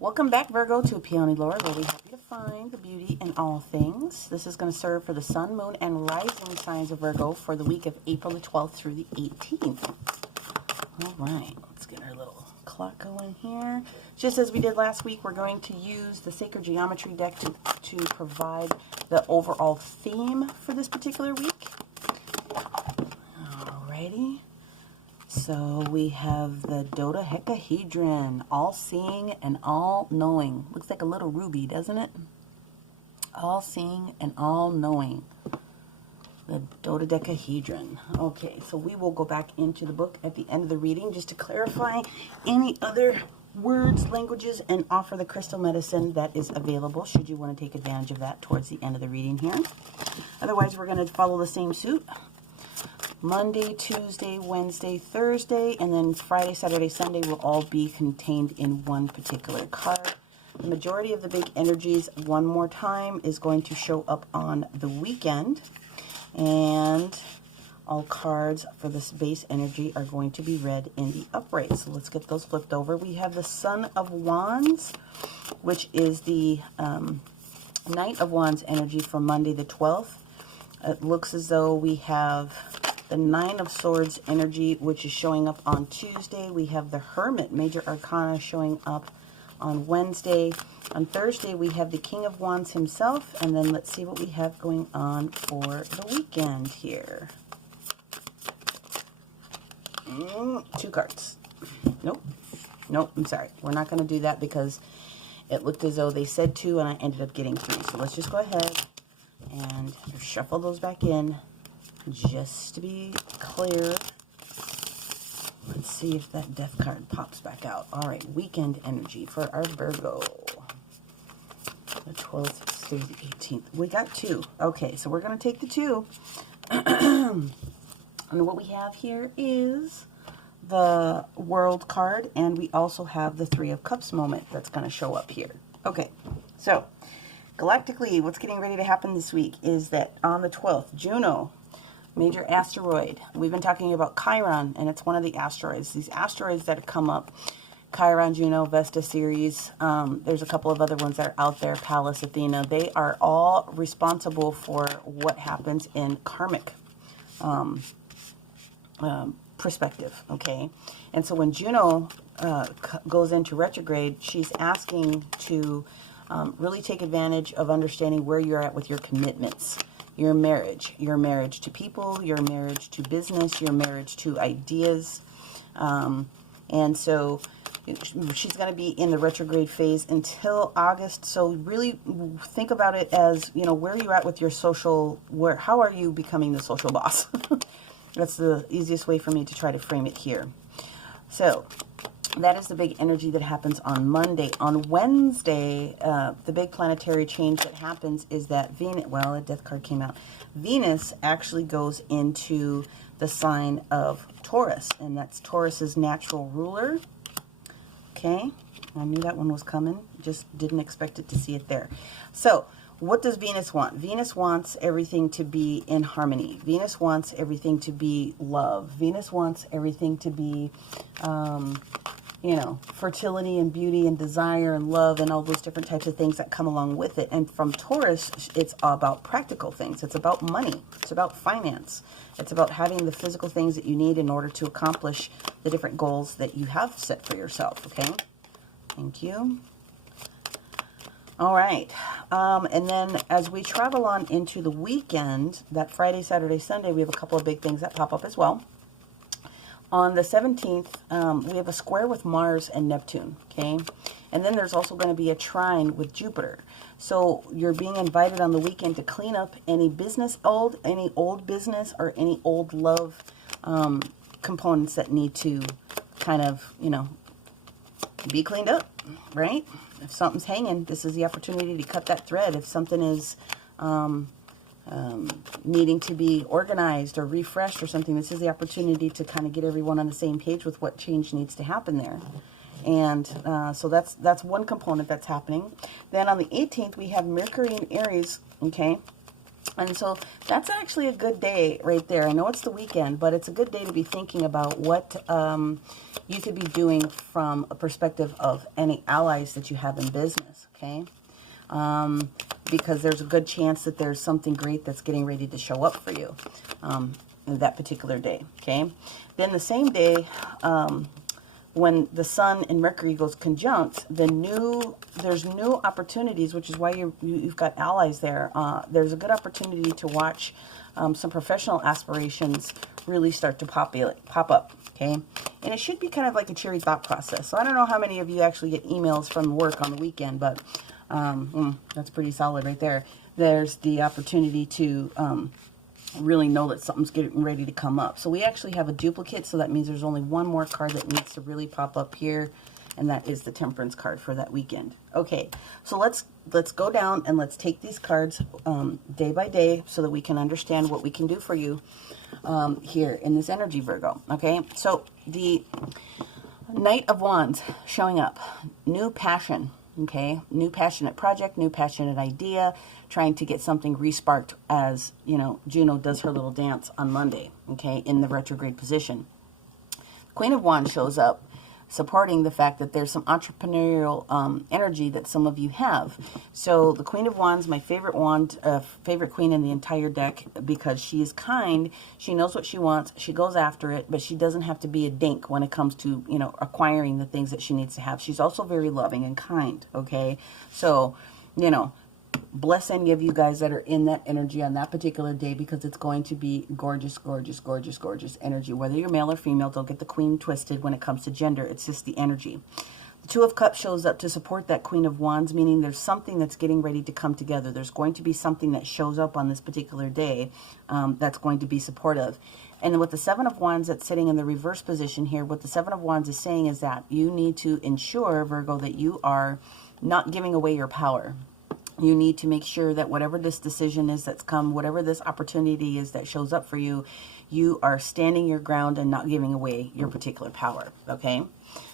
Welcome back, Virgo, to PeonyLore, where we help you to find the beauty in all things. This is going to serve for the sun, moon, and rising signs of Virgo for the week of April the 12th through the 18th. All right, let's get our little clock going here. Just as we did last week, we're going to use the Sacred Geometry deck to provide the overall theme for this particular week. Alrighty. So we have the dodecahedron, all-seeing and all-knowing. Looks like a little ruby, doesn't it? All-seeing and all-knowing. The dodecahedron. Okay, so we will go back into the book at the end of the reading just to clarify any other words, languages, and offer the crystal medicine that is available should you want to take advantage of that towards the end of the reading here. Otherwise, we're going to follow the same suit. Monday, Tuesday, Wednesday, Thursday, and then Friday, Saturday, Sunday will all be contained in one particular card. The majority of the big energies, one more time, is going to show up on the weekend. And all cards for this base energy are going to be read in the upright. So let's get those flipped over. We have the Son of Wands, which is the Knight of Wands energy for Monday the 12th. It looks as though we have the Nine of Swords energy, which is showing up on Tuesday. We have the Hermit, Major Arcana, showing up on Wednesday. On Thursday, we have the King of Wands himself. And then let's see what we have going on for the weekend here. Two cards. Nope. Nope, I'm sorry. We're not going to do that because it looked as though they said two and I ended up getting three. So let's just go ahead and shuffle those back in. Just to be clear, let's see if that death card pops back out. All right, weekend energy for our Virgo. The 12th through the 18th. We got two. Okay, so we're going to take the two. And what we have here is the World card, and we also have the Three of Cups moment that's going to show up here. Okay, so galactically, what's getting ready to happen this week is that on the 12th, Juno, major asteroid. We've been talking about Chiron, and it's one of the asteroids. These asteroids that have come up, Chiron, Juno, Vesta, Ceres, there's a couple of other ones that are out there, Pallas, Athena. They are all responsible for what happens in karmic perspective, okay? And so when Juno goes into retrograde, she's asking to really take advantage of understanding where you're at with your commitments. Your marriage to people, your marriage to business, your marriage to ideas. And so she's going to be in the retrograde phase until August. So really think about it as, you know, where you're at with your social, how are you becoming the social boss? That's the easiest way for me to try to frame it here. So that is the big energy that happens on Monday. On Wednesday, the big planetary change that happens is that Venus, well, a death card came out. Venus actually goes into the sign of Taurus, and that's Taurus's natural ruler. Okay, I knew that one was coming, just didn't expect it to see it there. So what does Venus want? Venus wants everything to be in harmony. Venus wants everything to be love. Venus wants everything to be you know, fertility and beauty and desire and love and all those different types of things that come along with it. And from Taurus, it's about practical things. It's about money. It's about finance. It's about having the physical things that you need in order to accomplish the different goals that you have set for yourself, okay? Thank you. All right. And then as we travel on into the weekend, that Friday, Saturday, Sunday, we have a couple of big things that pop up as well. On the 17th, we have a square with Mars and Neptune, okay? And then there's also going to be a trine with Jupiter. So you're being invited on the weekend to clean up any old business or any old love components that need to kind of, you know, be cleaned up, right? If something's hanging, this is the opportunity to cut that thread. If something is needing to be organized or refreshed or something, this is the opportunity to kind of get everyone on the same page with what change needs to happen there. And so that's one component that's happening. Then on the 18th, we have Mercury in Aries, okay? And so that's actually a good day right there. I know it's the weekend, but it's a good day to be thinking about what you could be doing from a perspective of any allies that you have in business, okay? Because there's a good chance that there's something great that's getting ready to show up for you that particular day, okay? Then the same day, when the Sun and Mercury goes conjunct, there's new opportunities, which is why you've got allies there. There's a good opportunity to watch some professional aspirations really start to pop up, okay? And it should be kind of like a cheery thought process. So I don't know how many of you actually get emails from work on the weekend, but that's pretty solid right there. There's the opportunity to really know that something's getting ready to come up. So we actually have a duplicate, so that means there's only one more card that needs to really pop up here, and that is the Temperance card for that weekend. Okay, so let's go down and let's take these cards day by day so that we can understand what we can do for you here in this energy, Virgo. Okay, so the Knight of Wands showing up, new passion. Okay, new passionate project, new passionate idea, trying to get something resparked as, you know, Juno does her little dance on Monday, okay, in the retrograde position. Queen of Wands shows up, supporting the fact that there's some entrepreneurial energy that some of you have. So the Queen of Wands, my favorite wand, favorite queen in the entire deck, because she is kind, she knows what she wants, she goes after it, but she doesn't have to be a dink when it comes to, you know, acquiring the things that she needs to have. She's also very loving and kind, okay? So, you know, bless any of you guys that are in that energy on that particular day, because it's going to be gorgeous, gorgeous, gorgeous, gorgeous energy. Whether you're male or female, don't get the queen twisted when it comes to gender. It's just the energy. The Two of Cups shows up to support that Queen of Wands, meaning there's something that's getting ready to come together. There's going to be something that shows up on this particular day that's going to be supportive. And then with the Seven of Wands that's sitting in the reverse position here, what the Seven of Wands is saying is that you need to ensure, Virgo, that you are not giving away your power. You need to make sure that whatever this decision is that's come, whatever this opportunity is that shows up for you, you are standing your ground and not giving away your particular power, okay?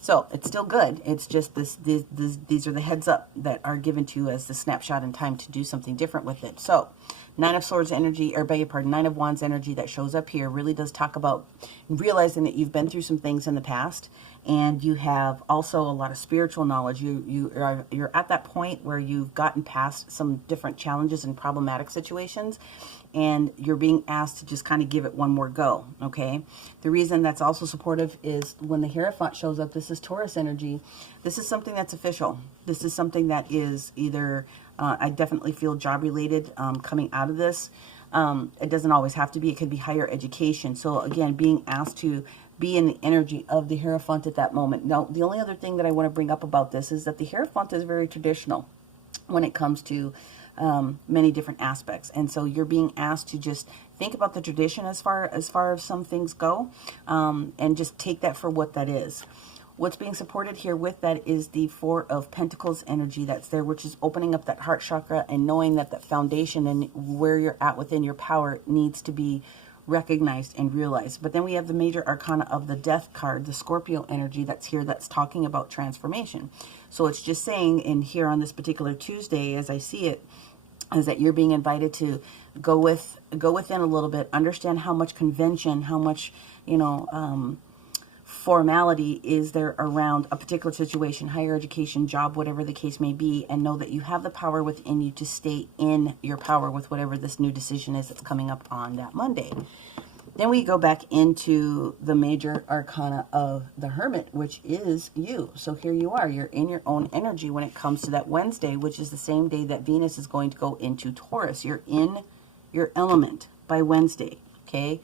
So it's still good. It's just these are the heads up that are given to you as the snapshot in time to do something different with it. So Nine of Swords energy, or beg your pardon, Nine of Wands energy that shows up here really does talk about realizing that you've been through some things in the past, and you have also a lot of spiritual knowledge. You're at that point where you've gotten past some different challenges and problematic situations, and you're being asked to just kind of give it one more go, okay? The reason that's also supportive is when the Hierophant shows up, this is Taurus energy. This is something that's official. This is something that is either, I definitely feel job-related coming out of this. It doesn't always have to be. It could be higher education. So again, being asked to be in the energy of the Hierophant at that moment. Now, the only other thing that I want to bring up about this is that the Hierophant is very traditional when it comes to many different aspects. And so you're being asked to just think about the tradition as far as some things go, and just take that for what that is. What's being supported here with that is the Four of Pentacles energy that's there, which is opening up that heart chakra and knowing that that foundation and where you're at within your power needs to be recognized and realized. But then we have the major arcana of the Death card, the Scorpio energy that's here, that's talking about transformation. So it's just saying in here on this particular Tuesday, as I see it, is that you're being invited to go within a little bit, understand how much convention, how much, you know, formality is there around a particular situation, higher education, job, whatever the case may be, and know that you have the power within you to stay in your power with whatever this new decision is that's coming up on that Monday. Then we go back into the major arcana of the Hermit, which is you. So here you are. You're in your own energy when it comes to that Wednesday, which is the same day that Venus is going to go into Taurus. You're in your element by Wednesday, okay?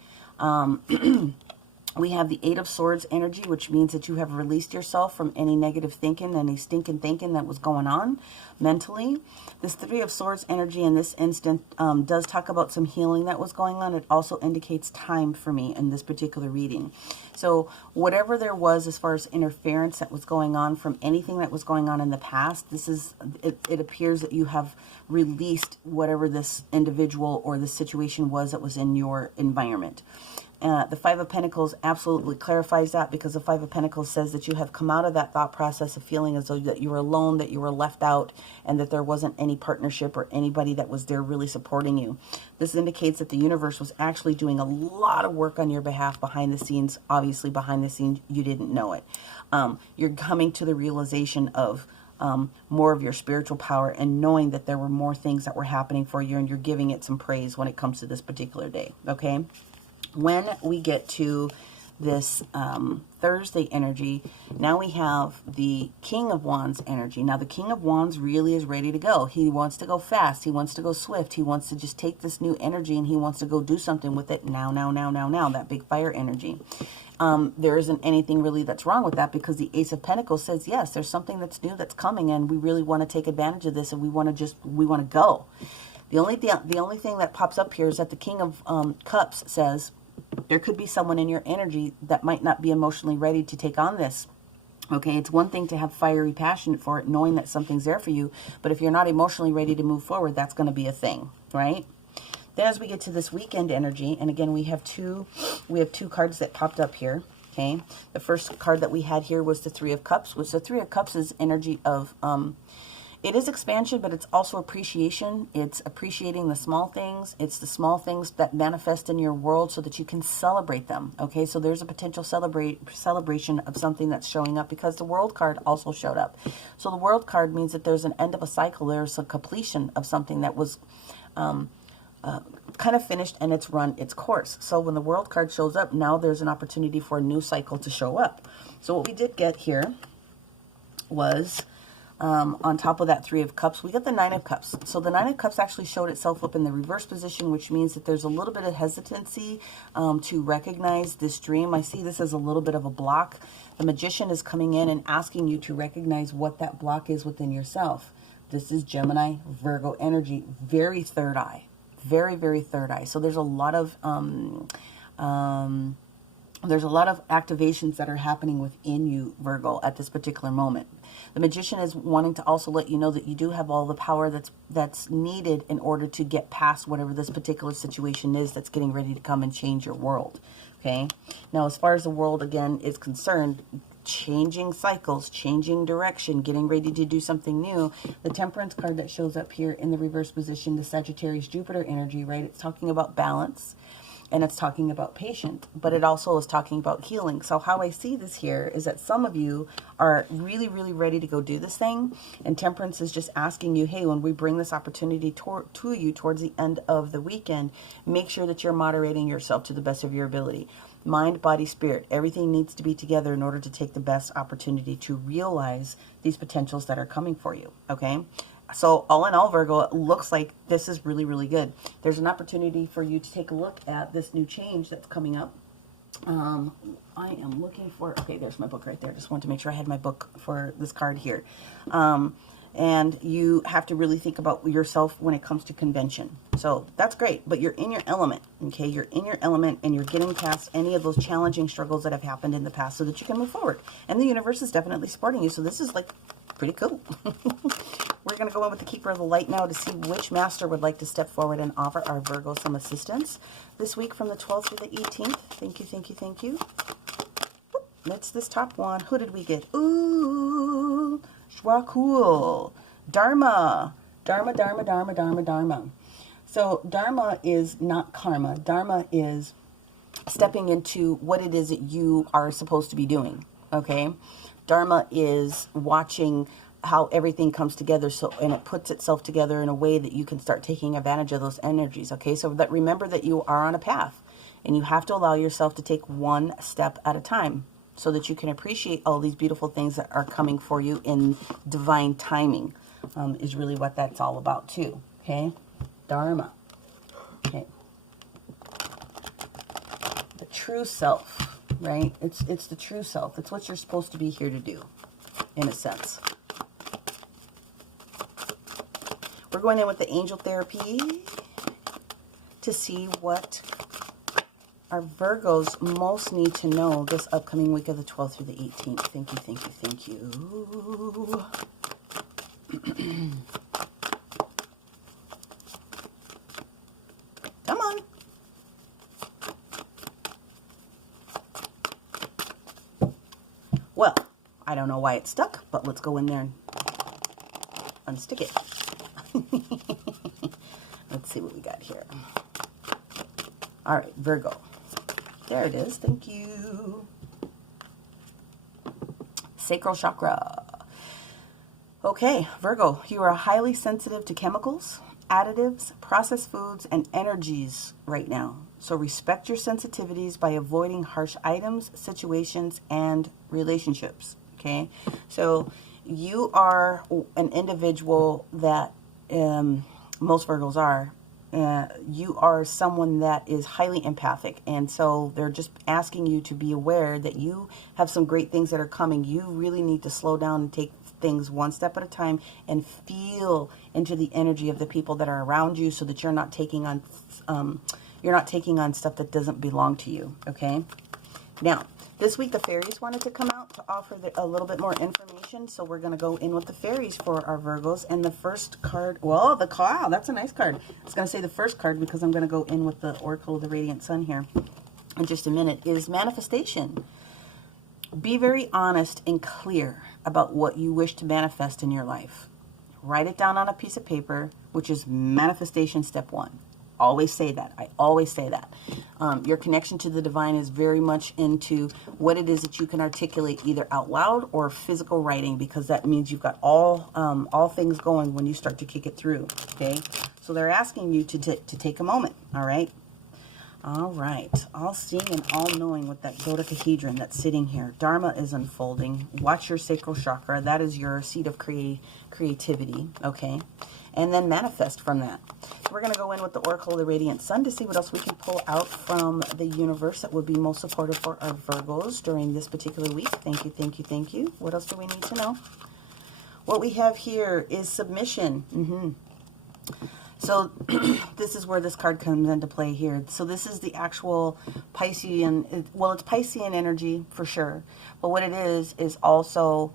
We have the Eight of Swords energy, which means that you have released yourself from any negative thinking, any stinking thinking that was going on mentally. This Three of Swords energy in this instant does talk about some healing that was going on. It also indicates time for me in this particular reading. So whatever there was as far as interference that was going on from anything that was going on in the past, this is, it appears that you have released whatever this individual or this situation was that was in your environment. The Five of Pentacles absolutely clarifies that, because the Five of Pentacles says that you have come out of that thought process of feeling as though that you were alone, that you were left out, and that there wasn't any partnership or anybody that was there really supporting you. This indicates that the universe was actually doing a lot of work on your behalf behind the scenes. Obviously, behind the scenes, you didn't know it. You're coming to the realization of more of your spiritual power, and knowing that there were more things that were happening for you, and you're giving it some praise when it comes to this particular day, okay? When we get to this Thursday energy, now we have the King of Wands energy. Now, the King of Wands really is ready to go. He wants to go fast. He wants to go swift. He wants to just take this new energy and he wants to go do something with it now, that big fire energy. There isn't anything really that's wrong with that, because the Ace of Pentacles says, yes, there's something that's new that's coming, and we really want to take advantage of this, and we want to go. The only thing that pops up here is that the King of Cups says there could be someone in your energy that might not be emotionally ready to take on this. Okay, it's one thing to have fiery passion for it, knowing that something's there for you, but if you're not emotionally ready to move forward, that's going to be a thing, right? Then as we get to this weekend energy, and again, we have two cards that popped up here, okay? The first card that we had here was the Three of Cups, which the Three of Cups is energy of, it is expansion, but it's also appreciation. It's appreciating the small things. It's the small things that manifest in your world so that you can celebrate them, okay? So there's a potential celebration of something that's showing up, because the World card also showed up. So the World card means that there's an end of a cycle. There's a completion of something that was kind of finished and it's run its course. So when the World card shows up, now there's an opportunity for a new cycle to show up. So what we did get here was, on top of that Three of Cups, we got the Nine of Cups. So the Nine of Cups actually showed itself up in the reverse position, which means that there's a little bit of hesitancy to recognize this dream. I see this as a little bit of a block. The Magician is coming in and asking you to recognize what that block is within yourself. This is Gemini, Virgo energy, very third eye. Very, very third eye. So there's a lot of activations that are happening within you, Virgo, at this particular moment. The Magician is wanting to also let you know that you do have all the power that's needed in order to get past whatever this particular situation is that's getting ready to come and change your world. Okay. Now, as far as the world again is concerned, changing cycles, changing direction, getting ready to do something new. The Temperance card that shows up here in the reverse position, the Sagittarius Jupiter energy, right? It's talking about balance and it's talking about patience, but it also is talking about healing. So how I see this here is that some of you are really, really ready to go do this thing, and Temperance is just asking you, hey, when we bring this opportunity to you towards the end of the weekend, make sure that you're moderating yourself to the best of your ability. Mind, body, spirit, everything needs to be together in order to take the best opportunity to realize these potentials that are coming for you, okay? So all in all, Virgo, it looks like this is really, really good. There's an opportunity for you to take a look at this new change that's coming up. I am looking for, okay, there's my book right there. Just wanted to make sure I had my book for this card here. And you have to really think about yourself when it comes to convention. So that's great, but you're in your element, okay? You're in your element and you're getting past any of those challenging struggles that have happened in the past so that you can move forward. And the universe is definitely supporting you, so this is like pretty cool. We're going to go in with the Keeper of the Light now to see which master would like to step forward and offer our Virgo some assistance this week from the 12th through the 18th. Thank you, thank you, thank you. That's this top one. Who did we get? Ooh, Schwakul. Dharma. Dharma, Dharma, Dharma, Dharma, Dharma. So Dharma is not karma. Dharma is stepping into what it is that you are supposed to be doing, okay? Dharma is watching how everything comes together, so and it puts itself together in a way that you can start taking advantage of those energies, okay? So that remember that you are on a path, and you have to allow yourself to take one step at a time so that you can appreciate all these beautiful things that are coming for you in divine timing, is really what that's all about too, okay? Dharma, okay? The true self, right? It's the true self. It's what you're supposed to be here to do, in a sense. We're going in with the angel therapy to see what our Virgos most need to know this upcoming week of the 12th through the 18th. Thank you, thank you, thank you. Come on. don't know why it's stuck, but let's go in there and unstick it. Let's see what we got here. All right, Virgo. There it is. Thank you. Sacral chakra. Okay, Virgo, you are highly sensitive to chemicals, additives, processed foods, and energies right now. So respect your sensitivities by avoiding harsh items, situations, and relationships. Okay, so you are an individual that most Virgos are. You are someone that is highly empathic, and so they're just asking you to be aware that you have some great things that are coming. You really need to slow down and take things one step at a time and feel into the energy of the people that are around you, so that you're not taking on stuff that doesn't belong to you. Okay. Now, this week the fairies wanted to come out to offer a little bit more information, so we're going to go in with the fairies for our Virgos. And the first card, well, wow, that's a nice card. I was going to say the first card because I'm going to go in with the Oracle of the Radiant Sun here in just a minute, is manifestation. Be very honest and clear about what you wish to manifest in your life. Write it down on a piece of paper, which is manifestation step 1. Always say that. I always say that. Your connection to the divine is very much into what it is that you can articulate either out loud or physical writing, because that means you've got all things going when you start to kick it through. Okay, so they're asking you to take a moment. All right. All right. All seeing and all knowing with that dodecahedron that's sitting here. Dharma is unfolding. Watch your sacral chakra. That is your seat of creativity. Okay. And then manifest from that. So we're going to go in with the Oracle of the Radiant Sun to see what else we can pull out from the universe that would be most supportive for our Virgos during this particular week. Thank you, thank you, thank you. What else do we need to know? What we have here is submission. So this is where this card comes into play here. So this is the actual Piscean, well, it's Piscean energy for sure. But what it is also,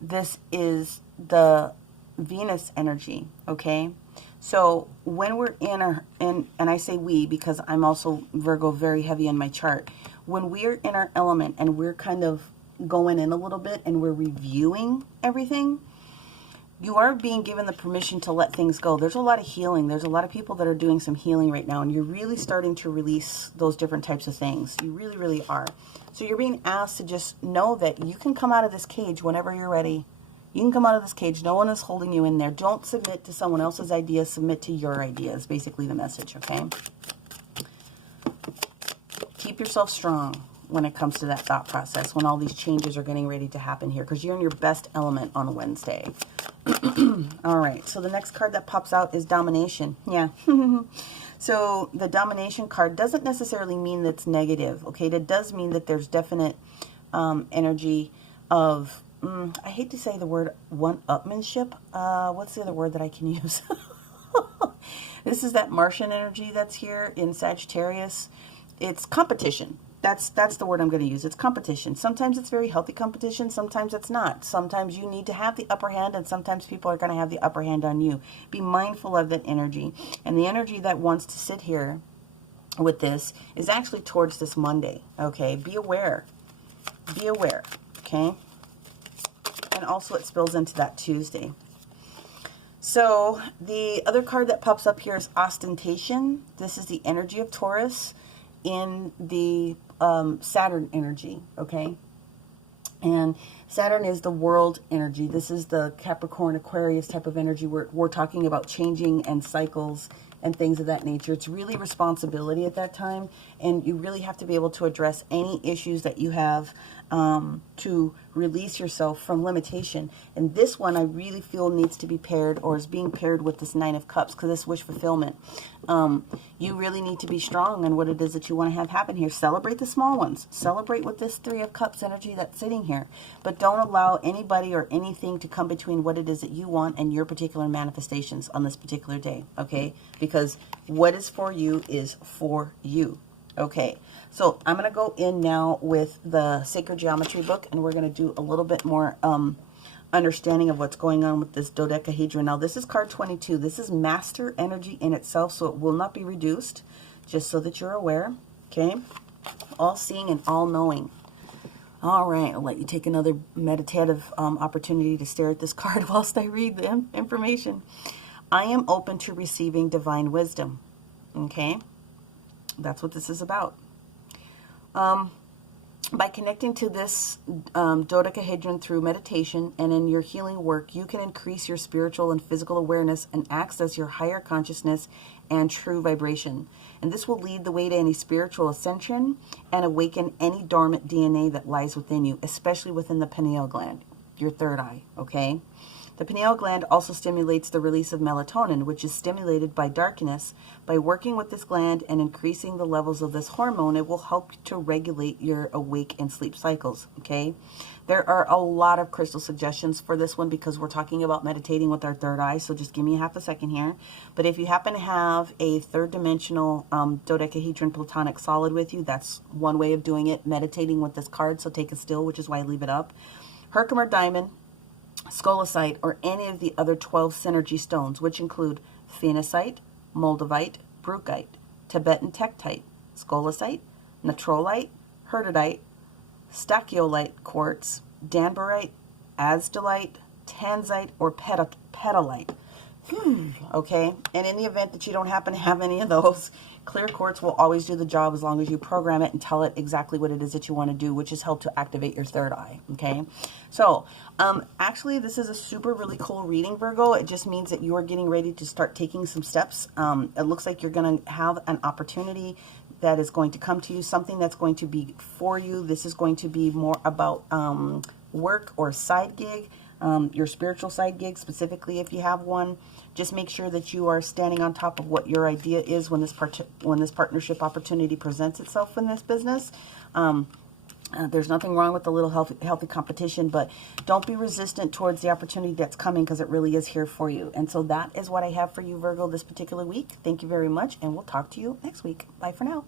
this is the Venus energy, okay? So when we're and I say we because I'm also Virgo, very heavy in my chart. When we're in our element and we're kind of going in a little bit and we're reviewing everything, you are being given the permission to let things go. There's a lot of healing. There's a lot of people that are doing some healing right now, and you're really starting to release those different types of things. You really, really are. So you're being asked to just know that you can come out of this cage whenever you're ready. You can come out of this cage. No one is holding you in there. Don't submit to someone else's ideas. Submit to your ideas, basically the message, okay? Keep yourself strong when it comes to that thought process, when all these changes are getting ready to happen here, because you're in your best element on Wednesday. All right, so the next card that pops out is domination. Yeah. So the domination card doesn't necessarily mean that it's negative, okay? That does mean that there's definite energy of, I hate to say the word one-upmanship. What's the other word that I can use? This is that Martian energy that's here in Sagittarius. It's competition. That's the word I'm going to use. It's competition. Sometimes it's very healthy competition. Sometimes it's not. Sometimes you need to have the upper hand, and sometimes people are going to have the upper hand on you. Be mindful of that energy. And the energy that wants to sit here with this is actually towards this Monday. Okay? Be aware. Be aware. Okay? And also it spills into that Tuesday. So the other card that pops up here is ostentation. This is the energy of Taurus in the Saturn energy, okay? And Saturn is the world energy. This is the Capricorn, Aquarius type of energy. We're talking about changing and cycles and things of that nature. It's really responsibility at that time, and you really have to be able to address any issues that you have to release yourself from limitation. And this one I really feel needs to be paired, or is being paired with this Nine of Cups, because this wish fulfillment. You really need to be strong on what it is that you want to have happen here. Celebrate the small ones. Celebrate with this Three of Cups energy that's sitting here. But don't allow anybody or anything to come between what it is that you want and your particular manifestations on this particular day, okay? Because what is for you is for you. Okay, so I'm going to go in now with the Sacred Geometry book, and we're going to do a little bit more understanding of what's going on with this dodecahedron. Now, this is card 22. This is master energy in itself, so it will not be reduced, just so that you're aware. Okay, all seeing and all knowing. All right, I'll let you take another meditative opportunity to stare at this card whilst I read the information. I am open to receiving divine wisdom. Okay, that's what this is about. By connecting to this dodecahedron through meditation and in your healing work, you can increase your spiritual and physical awareness and access your higher consciousness and true vibration. And this will lead the way to any spiritual ascension and awaken any dormant DNA that lies within you, especially within the pineal gland, your third eye, okay? The pineal gland also stimulates the release of melatonin, which is stimulated by darkness. By working with this gland and increasing the levels of this hormone, it will help to regulate your awake and sleep cycles, okay? There are a lot of crystal suggestions for this one because we're talking about meditating with our third eye, so just give me half a second here. But if you happen to have a third dimensional dodecahedron platonic solid with you, that's one way of doing it, meditating with this card, so take a still, which is why I leave it up. Herkimer diamond, scolecite, or any of the other 12 synergy stones, which include phenacite, moldavite, bruchite, Tibetan tektite, scolecite, natrolite, herdite, stachiolite quartz, danburite, azdelite, tanzite, or petalite. Okay, and in the event that you don't happen to have any of those, clear quartz will always do the job as long as you program it and tell it exactly what it is that you want to do, which is help to activate your third eye. Okay, so actually this is a super really cool reading, Virgo. It just means that you are getting ready to start taking some steps. It looks like you're going to have an opportunity that is going to come to you, something that's going to be for you. This is going to be more about work or side gig. Your spiritual side gig, specifically if you have one. Just make sure that you are standing on top of what your idea is when this partnership opportunity presents itself in this business. There's nothing wrong with a little healthy competition, but don't be resistant towards the opportunity that's coming because it really is here for you. And so that is what I have for you, Virgo, this particular week. Thank you very much, and we'll talk to you next week. Bye for now.